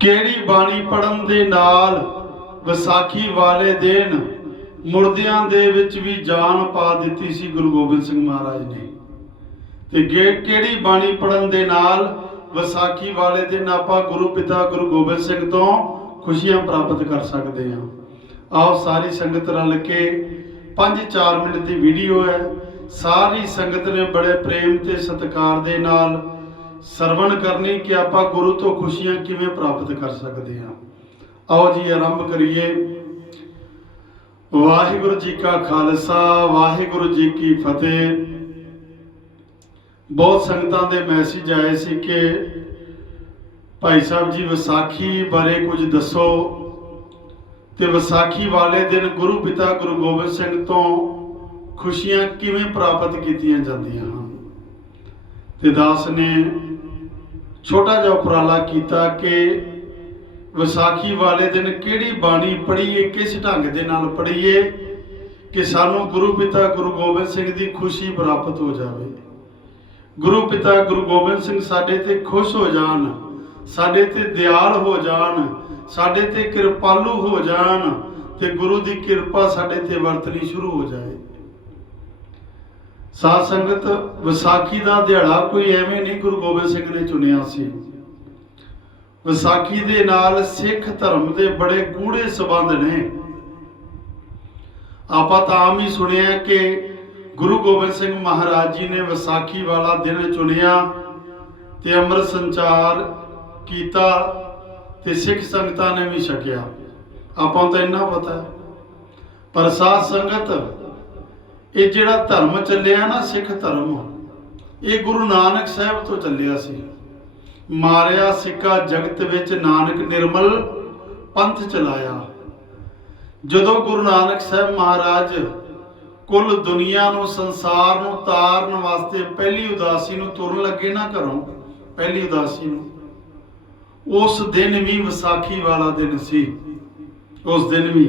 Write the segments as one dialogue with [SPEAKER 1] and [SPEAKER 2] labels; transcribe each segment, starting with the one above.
[SPEAKER 1] ਕਿਹੜੀ ਬਾਣੀ ਪੜਨ ਦੇ ਨਾਲ ਵਿਸਾਖੀ ਵਾਲੇ ਦਿਨ ਮੁਰਦਿਆਂ ਦੇ ਵਿੱਚ ਵੀ ਜਾਨ ਪਾ ਦਿੱਤੀ ਸੀ ਗੁਰੂ ਗੋਬਿੰਦ ਸਿੰਘ ਮਹਾਰਾਜ ਨੇ? ਤੇ ਕਿਹੜੀ ਬਾਣੀ ਪੜਨ ਦੇ ਨਾਲ ਵਿਸਾਖੀ ਵਾਲੇ ਦਿਨ ਆਪਾਂ ਗੁਰੂ ਪਿਤਾ ਗੁਰੂ ਗੋਬਿੰਦ ਸਿੰਘ ਤੋਂ ਖੁਸ਼ੀਆਂ ਪ੍ਰਾਪਤ ਕਰ ਸਕਦੇ ਹਾਂ? ਆਓ ਸਾਰੀ ਸੰਗਤ ਰਲ ਕੇ 5-4 ਮਿੰਟ ਦੀ ਵੀਡੀਓ ਹੈ। ਸਾਰੀ ਸੰਗਤ ਨੇ ਬੜੇ ਪ੍ਰੇਮ ਤੇ ਸਤਿਕਾਰ ਦੇ ਨਾਲ ਸਰਵਣ ਕਰਨੀ ਕਿ ਆਪਾਂ ਗੁਰੂ ਤੋਂ ਖੁਸ਼ੀਆਂ ਕਿਵੇਂ ਪ੍ਰਾਪਤ ਕਰ ਸਕਦੇ ਹਾਂ। ਆਓ ਜੀ, ਆਰੰਭ ਕਰੀਏ। ਵਾਹਿਗੁਰੂ ਜੀ ਕਾ ਖਾਲਸਾ, ਵਾਹਿਗੁਰੂ ਜੀ ਕੀ ਫਤਿਹ। ਬਹੁਤ ਸੰਗਤਾਂ ਦੇ ਮੈਸੇਜ ਆਏ ਸੀ ਕਿ ਭਾਈ ਸਾਹਿਬ ਜੀ, ਵਿਸਾਖੀ ਬਾਰੇ ਕੁਝ ਦੱਸੋ। ਤੇ ਵਿਸਾਖੀ ਵਾਲੇ ਦਿਨ ਗੁਰੂ ਪਿਤਾ ਗੁਰੂ ਗੋਬਿੰਦ ਸਿੰਘ ਤੋਂ ਖੁਸ਼ੀਆਂ ਕਿਵੇਂ ਪ੍ਰਾਪਤ ਕੀਤੀਆਂ ਜਾਂਦੀਆਂ ਹਨ। ਤੇ ਦਾਸ ਨੇ ਛੋਟਾ ਜਿਹਾ ਉਪਰਾਲਾ ਕੀਤਾ ਕਿ ਵਿਸਾਖੀ ਵਾਲੇ ਦਿਨ ਕਿਹੜੀ ਬਾਣੀ ਪੜ੍ਹੀਏ, ਕਿਸ ਢੰਗ ਦੇ ਨਾਲ ਪੜ੍ਹੀਏ, ਕਿ ਸਾਨੂੰ ਗੁਰੂ ਪਿਤਾ ਗੁਰੂ ਗੋਬਿੰਦ ਸਿੰਘ ਦੀ ਖੁਸ਼ੀ ਪ੍ਰਾਪਤ ਹੋ ਜਾਵੇ। ਗੁਰੂ ਪਿਤਾ ਗੁਰੂ ਗੋਬਿੰਦ ਸਿੰਘ ਸਾਡੇ ਤੇ ਖੁਸ਼ ਹੋ ਜਾਣ, ਸਾਡੇ ਤੇ ਦਿਆਲ ਹੋ ਜਾਣ, ਸਾਡੇ ਤੇ ਕਿਰਪਾਲੂ ਹੋ ਜਾਣ ਤੇ ਗੁਰੂ ਦੀ ਕਿਰਪਾ ਸਾਡੇ ਤੇ ਵਰਤਣੀ ਸ਼ੁਰੂ ਹੋ ਜਾਏ। ਸਾਧ ਸੰਗਤ, ਵਿਸਾਖੀ ਦਾ ਦਿਹਾੜਾ ਕੋਈ ਐਵੇਂ ਨਹੀਂ ਗੁਰੂ ਗੋਬਿੰਦ ਸਿੰਘ ਨੇ ਚੁਣਿਆ ਸੀ। ਵਿਸਾਖੀ ਦੇ ਨਾਲ ਸਿੱਖ ਧਰਮ ਦੇ ਬੜੇ ਗੂੜੇ ਸਬੰਧ ਨੇ। ਆਪਾਂ ਤਾਂ ਆਮ ਹੀ ਸੁਣਿਆ ਕਿ ਗੁਰੂ ਗੋਬਿੰਦ ਸਿੰਘ ਮਹਾਰਾਜ ਜੀ ਨੇ ਵਿਸਾਖੀ ਵਾਲਾ ਦਿਨ ਚੁਣਿਆ ਤੇ ਅੰਮ੍ਰਿਤ ਸੰਚਾਰ ਕੀਤਾ ਤੇ ਸਿੱਖ ਸੰਗਤਾਂ ਨੇ ਵੀ ਛਕਿਆ। ਆਪਾਂ ਤਾਂ ਇੰਨਾ ਪਤਾ ਪਰ ਸਾਧ ਸੰਗਤ ਇਹ ਜਿਹੜਾ ਧਰਮ ਚੱਲਿਆ ਨਾ, ਸਿੱਖ ਧਰਮ। ਇਹ ਗੁਰੂ ਨਾਨਕ ਸਾਹਿਬ ਤੋਂ ਚੱਲਿਆ ਸੀ। ਮਾਰਿਆ, ਸਿੱਕਾ, ਜਗਤ ਵਿੱਚ ਨਾਨਕ ਨਿਰਮਲ ਪੰਥ ਚਲਾਇਆ। ਜਦੋਂ ਗੁਰੂ ਨਾਨਕ ਸਾਹਿਬ ਮਹਾਰਾਜ ਕੁੱਲ ਦੁਨੀਆ ਨੂੰ, ਸੰਸਾਰ ਨੂੰ ਤਾਰਨ ਵਾਸਤੇ ਪਹਿਲੀ ਉਦਾਸੀ ਨੂੰ ਤੁਰਨ ਲੱਗੇ ਨਾ ਘਰੋਂ, ਪਹਿਲੀ ਉਦਾਸੀ ਨੂੰ, ਉਸ ਦਿਨ ਵੀ ਵਿਸਾਖੀ ਵਾਲਾ ਦਿਨ ਸੀ। ਉਸ ਦਿਨ ਵੀ।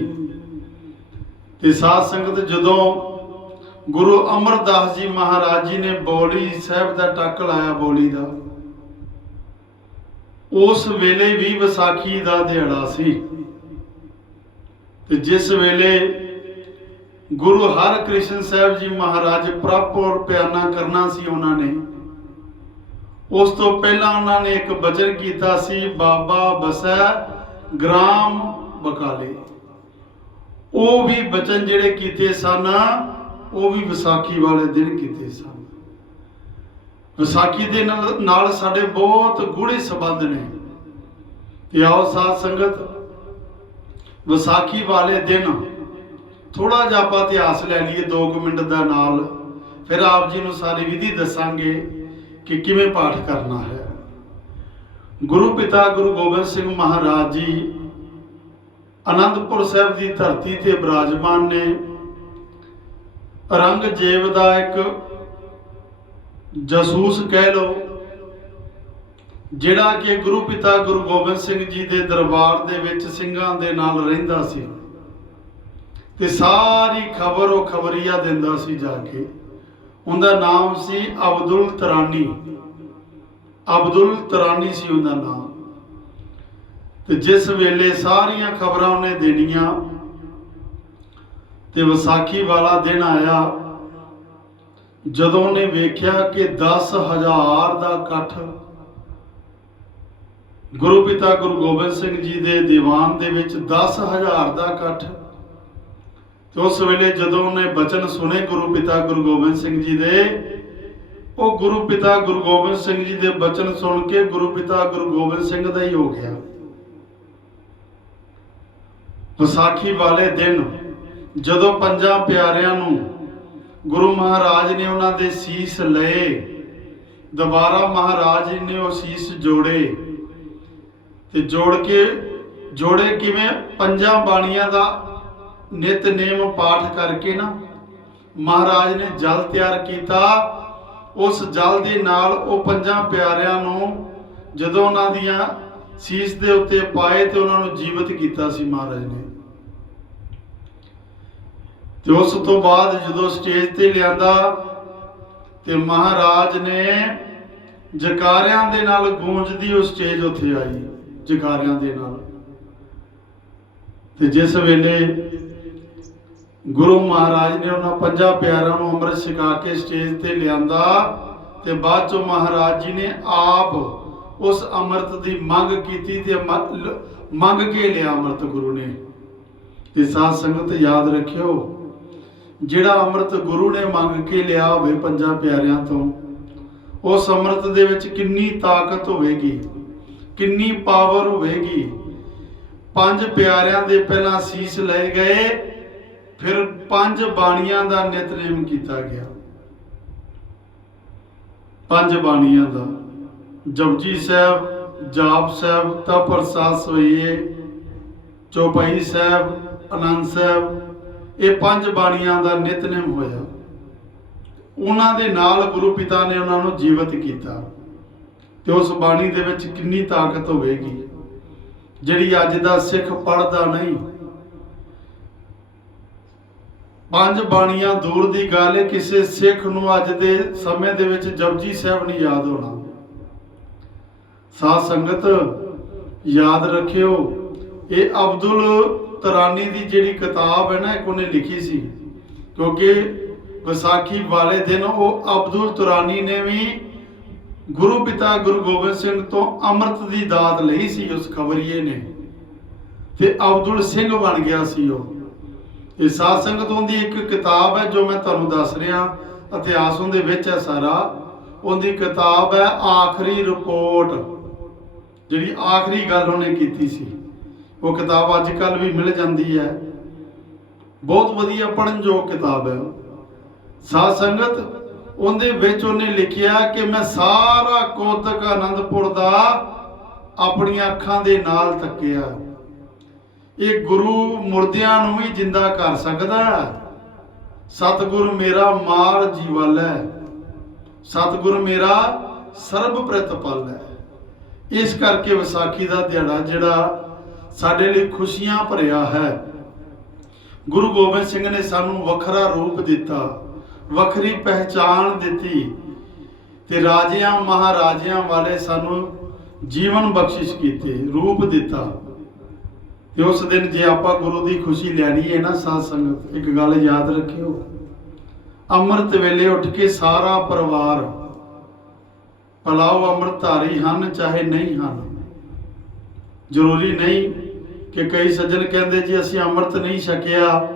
[SPEAKER 1] ਤੇ ਸਾਧ ਸੰਗਤ ਜਦੋਂ ਗੁਰੂ ਅਮਰਦਾਸ ਜੀ ਮਹਾਰਾਜ ਜੀ ਨੇ ਬੋਲੀ, ਸਾਹਿਬ ਦਾ ਟੱਕ ਲਾਇਆ ਬੋਲੀ ਦਾ। ਉਸ ਵੇਲੇ ਵੀ ਵਿਸਾਖੀ ਦਾ ਦਿਹਾੜਾ ਸੀ। ਤੇ ਜਿਸ ਵੇਲੇ ਗੁਰੂ ਹਰਕ੍ਰਿਸ਼ਨ ਸਾਹਿਬ ਜੀ ਮਹਾਰਾਜ ਪ੍ਰਭੂ ਪਿਆਨਾ ਕਰਨਾ ਸੀ ਉਹਨਾਂ ਨੇ, ਉਸ ਤੋਂ ਪਹਿਲਾਂ ਉਹਨਾਂ ਨੇ ਇੱਕ ਬਚਨ ਕੀਤਾ ਸੀ, ਬਾਬਾ ਬਸੈ ਗ੍ਰਾਮ ਬਕਾਲੇ। ਉਹ ਵੀ ਬਚਨ ਜਿਹੜੇ ਕੀਤੇ ਸਨ ਉਹ ਵੀ ਵਿਸਾਖੀ ਵਾਲੇ ਦਿਨ ਕੀਤੇ ਸਨ। ਵਿਸਾਖੀ ਦੇ ਨਾਲ ਸਾਡੇ ਬਹੁਤ ਗੂੜੇ ਸੰਬੰਧ ਨੇ। ਤੇ ਆਓ ਸਾਧ ਸੰਗਤ, ਵਿਸਾਖੀ ਵਾਲੇ ਦਿਨ ਥੋੜਾ ਜਿਹਾ ਆਪਾਂ ਇਤਿਹਾਸ ਲੈ ਲਈਏ 2 ਮਿੰਟ ਦਾ ਨਾਲ। ਫਿਰ ਆਪ ਜੀ ਨੂੰ ਸਾਰੀ ਵਿਧੀ ਦੱਸਾਂਗੇ ਕਿ ਕਿਵੇਂ ਪਾਠ ਕਰਨਾ ਹੈ। ਗੁਰੂ ਪਿਤਾ ਗੁਰੂ ਗੋਬਿੰਦ ਸਿੰਘ ਮਹਾਰਾਜ ਜੀ ਅਨੰਦਪੁਰ ਸਾਹਿਬ ਦੀ ਧਰਤੀ ਤੇ ਬਿਰਾਜਮਾਨ ਨੇ। ਔਰੰਗਜ਼ੇਬ ਦਾ ਇੱਕ ਜਸੂਸ ਕਹਿ ਲਓ, ਜਿਹੜਾ ਕਿ ਗੁਰੂ ਪਿਤਾ ਗੁਰੂ ਗੋਬਿੰਦ ਸਿੰਘ ਜੀ ਦੇ ਦਰਬਾਰ ਦੇ ਵਿੱਚ ਸਿੰਘਾਂ ਦੇ ਨਾਲ ਰਹਿੰਦਾ ਸੀ ਤੇ ਸਾਰੀ ਖਬਰ ਉਹ ਖਬਰੀਆ ਦਿੰਦਾ ਸੀ ਜਾ ਕੇ। ਉਹਦਾ ਨਾਮ ਸੀ ਅਬਦੁਲ ਤਰਾਨੀ। ਅਬਦੁਲ ਤਰਾਨੀ ਸੀ ਉਹਦਾ ਨਾਮ। ਤੇ ਜਿਸ ਵੇਲੇ ਸਾਰੀਆਂ ਖਬਰਾਂ ਉਹਨੇ ਦੇਣੀਆਂ ਤੇ ਵਿਸਾਖੀ ਵਾਲਾ ਦਿਨ ਆਇਆ। ਜਦੋਂ ਉਹਨੇ ਵੇਖਿਆ ਕਿ 10000 ਦਾ ਇਕੱਠ ਗੁਰੂ ਪਿਤਾ ਗੁਰੂ ਗੋਬਿੰਦ ਸਿੰਘ ਜੀ ਦੇ ਦੀਵਾਨ ਦੇ ਵਿੱਚ 10000 ਦਾ ਇਕੱਠ, ਤੇ ਉਸ ਵੇਲੇ ਜਦੋਂ ਉਹਨੇ ਬਚਨ ਸੁਨੇ ਗੁਰੂ ਪਿਤਾ ਗੁਰੂ ਗੋਬਿੰਦ ਸਿੰਘ ਜੀ ਦੇ, ਉਹ ਗੁਰੂ ਪਿਤਾ ਗੁਰੂ ਗੋਬਿੰਦ ਸਿੰਘ ਜੀ ਦੇ ਬਚਨ ਸੁਣ ਕੇ ਗੁਰੂ ਪਿਤਾ ਗੁਰੂ ਗੋਬਿੰਦ ਸਿੰਘ ਦਾ ਹੀ ਹੋ ਗਿਆ। ਵਿਸਾਖੀ ਵਾਲੇ ਦਿਨ ਜਦੋਂ ਪੰਜਾਂ ਪਿਆਰਿਆਂ ਨੂੰ ਗੁਰੂ ਮਹਾਰਾਜ ਨੇ ਉਹਨਾਂ ਦੇ ਸੀਸ ਲਏ, ਦੁਬਾਰਾ ਮਹਾਰਾਜ ਜੀ ਨੇ ਉਹ ਸੀਸ ਜੋੜੇ ਤੇ ਜੋੜ ਕੇ, ਜੋੜੇ ਕਿਵੇਂ? ਪੰਜਾਂ ਬਾਣੀਆਂ ਦਾ ਨਿਤਨੇਮ ਪਾਠ ਕਰਕੇ ਨਾ, ਮਹਾਰਾਜ ਨੇ ਜਲ ਤਿਆਰ ਕੀਤਾ। ਉਸ ਜਲ ਦੇ ਨਾਲ ਉਹ ਪੰਜਾਂ ਪਿਆਰਿਆਂ ਨੂੰ ਜਦੋਂ ਉਹਨਾਂ ਦੀਆਂ ਸੀਸ ਦੇ ਉੱਤੇ ਪਾਏ ਤੇ ਉਹਨਾਂ ਨੂੰ ਜੀਵਤ ਕੀਤਾ ਸੀ ਮਹਾਰਾਜ ਨੇ। ਤੇ ਉਸ ਤੋਂ ਬਾਅਦ ਜਦੋਂ ਸਟੇਜ ਤੇ ਲਿਆਂਦਾ ਤੇ ਮਹਾਰਾਜ ਨੇ ਜਕਾਰਿਆਂ ਦੇ ਨਾਲ ਗੂੰਜਦੀ ਉਹ ਸਟੇਜ ਉੱਥੇ ਆਈ, ਜਕਾਰਿਆਂ ਦੇ ਨਾਲ। ਤੇ ਜਿਸ ਵੇਲੇ ਗੁਰੂ ਮਹਾਰਾਜ ਨੇ ਉਹਨਾਂ ਪੰਜਾਂ ਪਿਆਰਾਂ ਨੂੰ ਅੰਮ੍ਰਿਤ ਛਕਾ ਕੇ ਸਟੇਜ ਤੇ ਲਿਆਂਦਾ ਤੇ ਬਾਅਦ ਚੋਂ ਮਹਾਰਾਜ ਜੀ ਨੇ ਆਪ ਉਸ ਅੰਮ੍ਰਿਤ ਦੀ ਮੰਗ ਕੀਤੀ ਤੇ ਮੰਗ ਕੇ ਲਿਆ ਅੰਮ੍ਰਿਤ ਗੁਰੂ ਨੇ। ਤੇ ਸਾਧ ਸੰਗਤ ਯਾਦ ਰੱਖਿਓ ਜਿਹੜਾ ਅੰਮ੍ਰਿਤ ਗੁਰੂ ਨੇ ਮੰਗ ਕੇ ਲਿਆ ਹੋਵੇ ਪੰਜਾਂ ਪਿਆਰਿਆਂ ਤੋਂ, ਉਸ ਅੰਮ੍ਰਿਤ ਦੇ ਵਿੱਚ ਕਿੰਨੀ ਤਾਕਤ ਹੋਵੇਗੀ, ਕਿੰਨੀ ਪਾਵਰ ਹੋਵੇਗੀ? ਪੰਜ ਪਿਆਰਿਆਂ ਦੇ ਪਹਿਲਾਂ ਸੀਸ ਲਏ ਗਏ, ਫਿਰ ਪੰਜ ਬਾਣੀਆਂ ਦਾ ਨਿਤਨੇਮ ਕੀਤਾ ਗਿਆ। ਪੰਜ ਬਾਣੀਆਂ ਦਾ, ਜਪਜੀ ਸਾਹਿਬ, ਜਾਪ ਸਾਹਿਬ ਤਾਂ ਪ੍ਰਸਾਦ ਸੋਈਏ ਚੌਪਈ ਸਾਹਿਬ, ਅਨੰਦ ਸਾਹਿਬ ਇਹ ਪੰਜ ਬਾਣੀਆਂ ਦਾ ਨਿਤਨੇਮ ਹੋਇਆ। ਉਹਨਾਂ ਦੇ ਨਾਲ ਗੁਰੂ ਪਿਤਾ ਨੇ ਉਹਨਾਂ ਨੂੰ ਜੀਵਤ ਕੀਤਾ। ਤੇ ਉਸ ਬਾਣੀ ਦੇ ਵਿੱਚ ਕਿੰਨੀ ਤਾਕਤ ਹੋਵੇਗੀ, ਜਿਹੜੀ ਅੱਜ ਦਾ ਸਿੱਖ ਪੜਦਾ ਨਹੀਂ। ਪੰਜ ਬਾਣੀਆਂ ਦੂਰ ਦੀ ਗੱਲ ਕਿਸੇ ਸਿੱਖ ਨੂੰ ਅੱਜ ਦੇ ਸਮੇਂ ਦੇ ਵਿੱਚ ਜਪਜੀ ਸਾਹਿਬ ਨਹੀਂ ਯਾਦ ਹੋਣਾ। ਸਾਧ ਸੰਗਤ, ਯਾਦ ਰੱਖਿਓ, ਇਹ ਅਬਦੁਲ ਤਰਾਨੀ ਦੀ ਜਿਹੜੀ ਕਿਤਾਬ ਹੈ ਨਾ, ਇੱਕ ਉਹਨੇ ਲਿਖੀ ਸੀ। ਕਿਉਂਕਿ ਵਿਸਾਖੀ ਵਾਲੇ ਦਿਨ ਉਹ ਅਬਦੁਲ ਤੁਰਾਨੀ ਨੇ ਵੀ ਗੁਰੂ ਪਿਤਾ ਗੁਰੂ ਗੋਬਿੰਦ ਸਿੰਘ ਤੋਂ ਅੰਮ੍ਰਿਤ ਦੀ ਦਾਤ ਲਈ ਸੀ, ਉਸ ਖਬਰੀਏ ਨੇ। ਤੇ ਅਬਦੁਲ ਸਿੰਘ ਬਣ ਗਿਆ ਸੀ ਉਹ। ਇਹ ਸਾਧ ਸੰਗਤ ਉਹਦੀ ਇੱਕ ਕਿਤਾਬ ਹੈ, ਜੋ ਮੈਂ ਤੁਹਾਨੂੰ ਦੱਸ ਰਿਹਾ, ਇਤਿਹਾਸ ਉਹਦੇ ਵਿੱਚ ਹੈ ਸਾਰਾ। ਉਹਦੀ ਕਿਤਾਬ ਹੈ ਆਖਰੀ ਰਿਪੋਰਟ, ਜਿਹੜੀ ਆਖਰੀ ਗੱਲ ਉਹਨੇ ਕੀਤੀ ਸੀ। ਉਹ ਕਿਤਾਬ ਅੱਜ ਕੱਲ ਵੀ ਮਿਲ ਜਾਂਦੀ ਹੈ। ਬਹੁਤ ਵਧੀਆ ਪੜਨ ਯੋਗ ਕਿਤਾਬ ਹੈ। ਸਾਧ ਸੰਗਤ, ਉਹਦੇ ਵਿੱਚ ਉਹਨੇ ਲਿਖਿਆ ਕਿ ਮੈਂ ਸਾਰਾ ਕੋਤਕ ਆਨੰਦਪੁਰ ਦਾ ਆਪਣੀਆਂ ਅੱਖਾਂ ਦੇ ਨਾਲ ਤੱਕਿਆ। ਇਹ ਗੁਰੂ ਮੁਰਦਿਆਂ ਨੂੰ ਵੀ ਜਿੰਦਾ ਕਰ ਸਕਦਾ ਹੈ। ਸਤਿਗੁਰ ਮੇਰਾ ਮਾਰ ਜੀਵਾਲਾ ਹੈ। ਸਤਿਗੁਰ ਮੇਰਾ ਸਰਬ ਪ੍ਰਤਪਲ ਹੈ। ਇਸ ਕਰਕੇ ਵਿਸਾਖੀ ਦਾ ਦਿਹਾੜਾ ਜਿਹੜਾ ਸਾਡੇ ਲਈ ਖੁਸ਼ੀਆਂ ਭਰਿਆ ਹੈ। ਗੁਰੂ ਗੋਬਿੰਦ ਸਿੰਘ ਨੇ ਸਾਨੂੰ ਵੱਖਰਾ ਰੂਪ ਦਿੱਤਾ, ਵੱਖਰੀ ਪਹਿਚਾਣ ਦਿੱਤੀ ਤੇ ਰਾਜਿਆਂ, ਮਹਾਰਾਜਿਆਂ ਵਾਲੇ ਸਾਨੂੰ ਜੀਵਨ ਬਖਸ਼ਿਸ਼ ਕੀਤੇ, ਰੂਪ ਦਿੱਤਾ। ਤੇ ਉਸ ਦਿਨ ਜੇ ਆਪਾਂ ਗੁਰੂ ਦੀ ਖੁਸ਼ੀ ਲੈਣੀ ਹੈ ਨਾ ਸਾਧ ਸੰਗਤ, ਇੱਕ ਗੱਲ ਯਾਦ ਰੱਖਿਓ, ਅੰਮ੍ਰਿਤ ਵੇਲੇ ਉੱਠ ਕੇ ਸਾਰਾ ਪਰਿਵਾਰ, ਪਲਾਓ ਅੰਮ੍ਰਿਤਧਾਰੀ ਹਨ ਚਾਹੇ ਨਹੀਂ ਹਨ, ਜ਼ਰੂਰੀ ਨਹੀਂ ਕਿ ਕਈ ਸੱਜਣ ਕਹਿੰਦੇ ਜੀ ਅਸੀਂ ਅੰਮ੍ਰਿਤ ਨਹੀਂ ਛਕਿਆ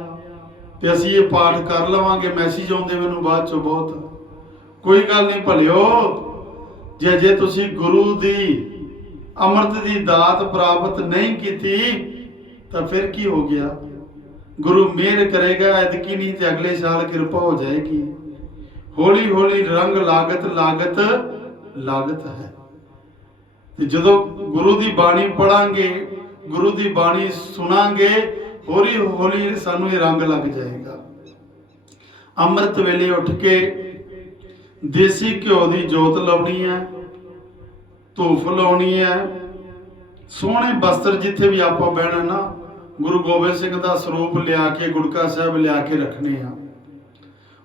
[SPEAKER 1] ਤੇ ਅਸੀਂ ਇਹ ਪਾਠ ਕਰ ਲਵਾਂਗੇ ਮੈਸੇਜ ਆਉਂਦੇ ਮੈਨੂੰ ਬਾਅਦ ਚੋਂ ਬਹੁਤ। ਕੋਈ ਗੱਲ ਨਹੀਂ ਭਲਿਓ, ਜੇ ਜੇ ਤੁਸੀਂ ਗੁਰੂ ਦੀ, ਅੰਮ੍ਰਿਤ ਦੀ ਦਾਤ ਪ੍ਰਾਪਤ ਨਹੀਂ ਕੀਤੀ, ਤਾਂ ਫਿਰ ਕੀ ਹੋ ਗਿਆ? ਗੁਰੂ ਮਿਹਰ ਕਰੇਗਾ ਐਦਕੀ ਨਹੀਂ ਤੇ ਅਗਲੇ ਸਾਲ ਕਿਰਪਾ ਹੋ ਜਾਏਗੀ। ਹੌਲੀ ਹੌਲੀ ਰੰਗ ਲਾਗਤ ਲਾਗਤ ਲਾਗਤ ਹੈ। ਤੇ ਜਦੋਂ ਗੁਰੂ ਦੀ ਬਾਣੀ ਪੜਾਂਗੇ ਗੁਰੂ ਦੀ ਬਾਣੀ ਸੁਣਾਂਗੇ, ਹੌਲੀ ਹੌਲੀ ਸਾਨੂੰ ਇਹ ਰੰਗ ਲੱਗ ਜਾਏਗਾ। ਅੰਮ੍ਰਿਤ ਵੇਲੇ ਉੱਠ ਕੇ ਦੇਸੀ ਘਿਓ ਦੀ ਜੋਤ ਲਾਉਣੀ ਹੈ, ਧੂਫ ਲਾਉਣੀ ਹੈ। ਸੋਹਣੇ ਬਸਤਰ ਜਿੱਥੇ ਵੀ ਆਪਾਂ ਬਹਿਣਾ ਨਾ, ਗੁਰੂ ਗੋਬਿੰਦ ਸਿੰਘ ਦਾ ਸਰੂਪ ਲਿਆ ਕੇ, ਗੁੜਕਾ ਸਾਹਿਬ ਲਿਆ ਕੇ ਰੱਖਣੇ ਆ।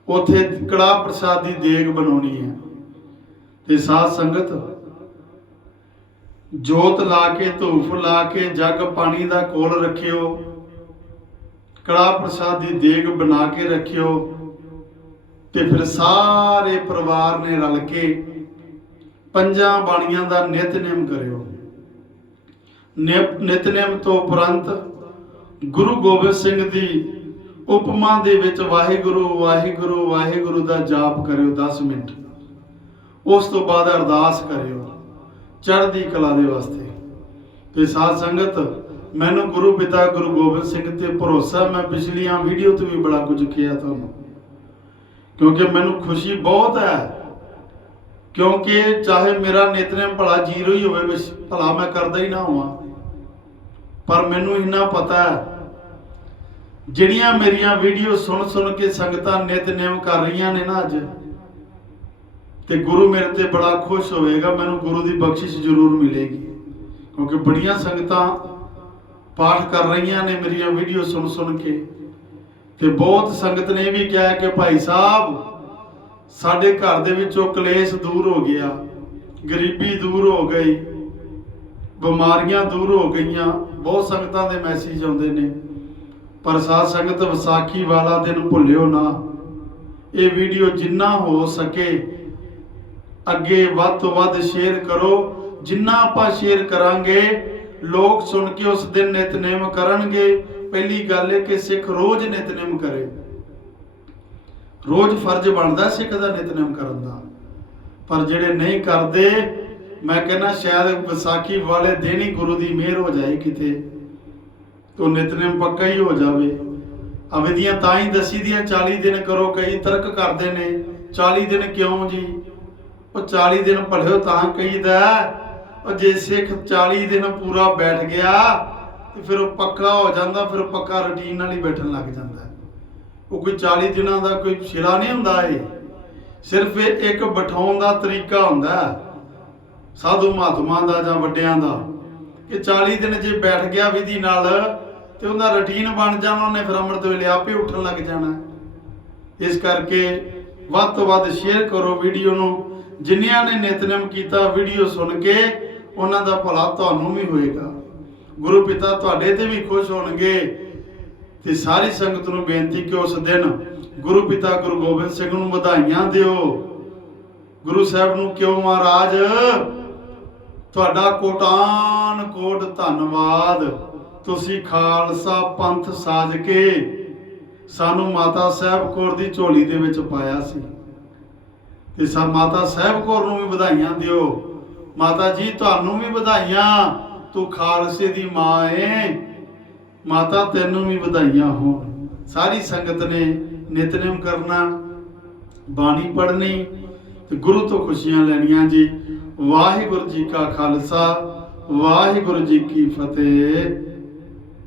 [SPEAKER 1] ਉਥੇ ਕੜਾਹ ਪ੍ਰਸਾਦ ਦੀ ਦੇਗ ਬਣਾਉਣੀ ਹੈ। ਤੇ ਸਾਧ ਸੰਗਤ ਜੋਤ ਲਾ ਕੇ, ਧੂਫ ਲਾ ਕੇ, ਜੱਗ ਪਾਣੀ ਦਾ ਕੋਲ ਰੱਖਿਓ। ਕੜਾਹ ਪ੍ਰਸਾਦ ਦੀ ਦੇਗ ਬਣਾ ਕੇ ਰੱਖਿਓ। ਤੇ ਫਿਰ ਸਾਰੇ ਪਰਿਵਾਰ ਨੇ ਰਲ ਕੇ ਪੰਜਾਂ ਬਾਣੀਆਂ ਦਾ ਨਿਤਨੇਮ ਕਰਿਓ। ਨਿਪ- ਨਿਤਨੇਮ ਤੋਂ ਉਪਰੰਤ ਗੁਰੂ ਗੋਬਿੰਦ ਸਿੰਘ ਦੀ ਉਪਮਾ ਦੇ ਵਿੱਚ ਵਾਹਿਗੁਰੂ ਵਾਹਿਗੁਰੂ ਵਾਹਿਗੁਰੂ ਦਾ ਜਾਪ ਕਰਿਓ 10 ਮਿੰਟ। ਉਸ ਤੋਂ ਬਾਅਦ ਅਰਦਾਸ ਕਰਿਓ। ਚੜ੍ਹਦੀ ਕਲਾ ਦੇ ਵਾਸਤੇ। ਤੇ ਸਾਧ ਸੰਗਤ, ਮੈਨੂੰ ਗੁਰੂ ਪਿਤਾ ਗੁਰੂ ਗੋਬਿੰਦ ਸਿੰਘ ਤੇ ਭਰੋਸਾ, ਮੈਂ ਪਿਛਲੀਆਂ ਵੀਡੀਓ ਤੋਂ ਵੀ ਬੜਾ ਕੁਝ ਕਿਹਾ ਤੁਹਾਨੂੰ। ਕਿਉਂਕਿ ਮੈਨੂੰ ਖੁਸ਼ੀ ਬਹੁਤ ਹੈ। ਕਿਉਂਕਿ ਚਾਹੇ ਮੇਰਾ ਨਿਤਨੇਮ ਭਲਾ ਜ਼ੀਰੋ ਹੀ ਹੋਵੇ ਬਸ ਭਲਾ ਮੈਂ ਕਰਦਾ ਹੀ ਨਾ ਹੋਵਾਂ। ਪਰ ਮੈਨੂੰ ਇੰਨਾ ਪਤਾ ਹੈ, ਜਿਹੜੀਆਂ ਮੇਰੀਆਂ ਵੀਡੀਓ ਸੁਣ ਸੁਣ ਕੇ ਸੰਗਤਾਂ ਨਿਤਨੇਮ ਕਰ ਰਹੀਆਂ ਨੇ ਨਾ ਅੱਜ ਤੇ ਗੁਰੂ ਮੇਰੇ ਤੇ ਬੜਾ ਖੁਸ਼ ਹੋਵੇਗਾ, ਮੈਨੂੰ ਗੁਰੂ ਦੀ ਬਖਸ਼ਿਸ਼ ਜ਼ਰੂਰ ਮਿਲੇਗੀ। ਕਿਉਂਕਿ ਬੜੀਆਂ ਸੰਗਤਾਂ ਪਾਠ ਕਰ ਰਹੀਆਂ ਨੇ ਮੇਰੀਆਂ ਵੀਡੀਓ ਸੁਣ ਸੁਣ ਕੇ। ਤੇ ਬਹੁਤ ਸੰਗਤ ਨੇ ਇਹ ਵੀ ਕਿਹਾ ਕਿ ਭਾਈ ਸਾਹਿਬ, ਸਾਡੇ ਘਰ ਦੇ ਵਿੱਚੋਂ ਕਲੇਸ਼ ਦੂਰ ਹੋ ਗਿਆ, ਗਰੀਬੀ ਦੂਰ ਹੋ ਗਈ, ਬਿਮਾਰੀਆਂ ਦੂਰ ਹੋ ਗਈਆਂ, ਬਹੁਤ ਸੰਗਤਾਂ ਦੇ ਮੈਸੇਜ ਆਉਂਦੇ ਨੇ। ਪਰ ਸਾਧ ਸੰਗਤ ਵਿਸਾਖੀ ਵਾਲਾ ਦਿਨ ਭੁੱਲਿਓ ਨਾ, ਇਹ ਵੀਡੀਓ ਜਿੰਨਾ ਹੋ ਸਕੇ ਅੱਗੇ ਵੱਧ ਤੋਂ ਵੱਧ ਸ਼ੇਅਰ ਕਰੋ। ਜਿੰਨਾ ਆਪਾਂ ਸ਼ੇਅਰ ਕਰਾਂਗੇ, ਲੋਕ ਸੁਣ ਕੇ ਉਸ ਦਿਨ ਨਿਤਨੇਮ ਕਰਨਗੇ। ਪਹਿਲੀ ਗੱਲ ਹੈ ਕਿ ਸਿੱਖ ਰੋਜ਼ ਨਿਤਨੇਮ ਕਰੇ। ਰੋਜ਼ ਫਰਜ਼ ਬਣਦਾ ਸਿੱਖ ਦਾ ਨਿਤਨੇਮ ਕਰਨ ਦਾ। ਪਰ ਜਿਹੜੇ ਨਹੀਂ ਕਰਦੇ, ਮੈਂ ਕਹਿੰਦਾ ਸ਼ਾਇਦ ਵਿਸਾਖੀ ਵਾਲੇ ਦਿਨ ਹੀ ਗੁਰੂ ਦੀ ਮਿਹਰ ਹੋ ਜਾਏ ਕਿਤੇ। ਤੋ ਨਿਤਨੇਮ ਪੱਕਾ ਹੀ ਹੋ ਜਾਵੇ। ਅਵਿਧੀਆਂ ਤਾਂ ਹੀ ਦਸੀ ਦੀਆਂ 40 ਦਿਨ ਕਰੋ ਕਈ ਤਰਕ ਕਰਦੇ ਨੇ। 40 ਦਿਨ ਕਿਉਂ ਜੀ? ਉਹ 40 ਦਿਨ ਭਲਿਓ ਤਾਂ ਕਹੀਦਾ ਉਹ ਜੇ ਸਿੱਖ 40 ਦਿਨ ਪੂਰਾ ਬੈਠ ਗਿਆ, ਤੇ ਫਿਰ ਉਹ ਪੱਕਾ ਹੋ ਜਾਂਦਾ, ਫਿਰ ਪੱਕਾ ਰੁਟੀਨ ਨਾਲ ਹੀ ਬੈਠਣ ਲੱਗ ਜਾਂਦਾ ਉਹ ਕੋਈ 40 ਦਿਨਾਂ ਦਾ ਕੋਈ ਸ਼ਿਰਾ ਨਹੀਂ ਹੁੰਦਾ ਇਹ। ਸਿਰਫ ਇੱਕ ਬਿਠਾਉਣ ਦਾ ਤਰੀਕਾ ਹੁੰਦਾ ਸਾਧੂ ਮਹਾਤਮਾ ਦਾ ਜਾਂ ਵੱਡਿਆਂ ਦਾ, ਕਿ 40 ਦਿਨ ਜੇ ਬੈਠ ਗਿਆ ਵਿਧੀ ਨਾਲ, ਤੇ ਉਹਦਾ ਰੁਟੀਨ ਬਣ ਜਾਣਾ, ਉਹਨੇ ਫਿਰ ਅੰਮ੍ਰਿਤ ਵੇਲੇ ਆਪੇ ਉੱਠਣ ਲੱਗ ਜਾਣਾ ਇਸ ਕਰਕੇ ਵੱਧ ਤੋਂ ਵੱਧ ਸ਼ੇਅਰ ਕਰੋ ਵੀਡੀਓ ਨੂੰ। ਜਿਨ੍ਹਾਂ ਨੇ ਨਿਤਨੇਮ ਕੀਤਾ, ਵੀਡੀਓ ਸੁਣ ਕੇ, ਉਹਨਾਂ ਦਾ ਭਲਾ ਤੁਹਾਨੂੰ ਵੀ ਹੋਏਗਾ। ਗੁਰੂ ਪਿਤਾ ਤੁਹਾਡੇ ਤੇ ਵੀ ਖੁਸ਼ ਹੋਣਗੇ ਤੇ ਸਾਰੀ ਸੰਗਤ ਨੂੰ ਬੇਨਤੀ ਕਿ ਉਸ ਦਿਨ ਗੁਰੂ ਪਿਤਾ ਗੁਰੂ ਗੋਬਿੰਦ ਸਿੰਘ ਨੂੰ ਵਧਾਈਆਂ ਦਿਓ। ਗੁਰੂ ਸਾਹਿਬ ਨੂੰ ਕਿਉਂ ਮਹਾਰਾਜ? ਤੁਹਾਡਾ ਕੋਟਾਨ ਕੋਟ ਧੰਨਵਾਦ। ਤੁਸੀਂ ਖਾਲਸਾ ਪੰਥ ਸਾਜ ਕੇ ਸਾਨੂੰ ਮਾਤਾ ਸਾਹਿਬ ਕੌਰ ਦੀ ਝੋਲੀ ਦੇ ਵਿੱਚ ਪਾਇਆ ਸੀ। ਤੇ ਸਾ ਮਾਤਾ ਸਾਹਿਬ ਕੌਰ ਨੂੰ ਵੀ ਵਧਾਈਆਂ ਦਿਓ। ਮਾਤਾ ਜੀ, ਤੁਹਾਨੂੰ ਵੀ ਵਧਾਈਆਂ। ਤੂੰ ਖਾਲਸੇ ਦੀ ਮਾਂ ਏ। ਮਾਤਾ ਤੈਨੂੰ ਵੀ ਵਧਾਈਆਂ ਹੋਣ। ਸਾਰੀ ਸੰਗਤ ਨੇ ਨਿਤਨੇਮ ਕਰਨਾ, ਬਾਣੀ ਪੜ੍ਹਨੀ ਤੇ ਗੁਰੂ ਤੋਂ ਖੁਸ਼ੀਆਂ ਲੈਣੀਆਂ ਜੀ। ਵਾਹਿਗੁਰੂ ਜੀ ਕਾ ਖਾਲਸਾ, ਵਾਹਿਗੁਰੂ ਜੀ ਕੀ ਫਤਿਹ।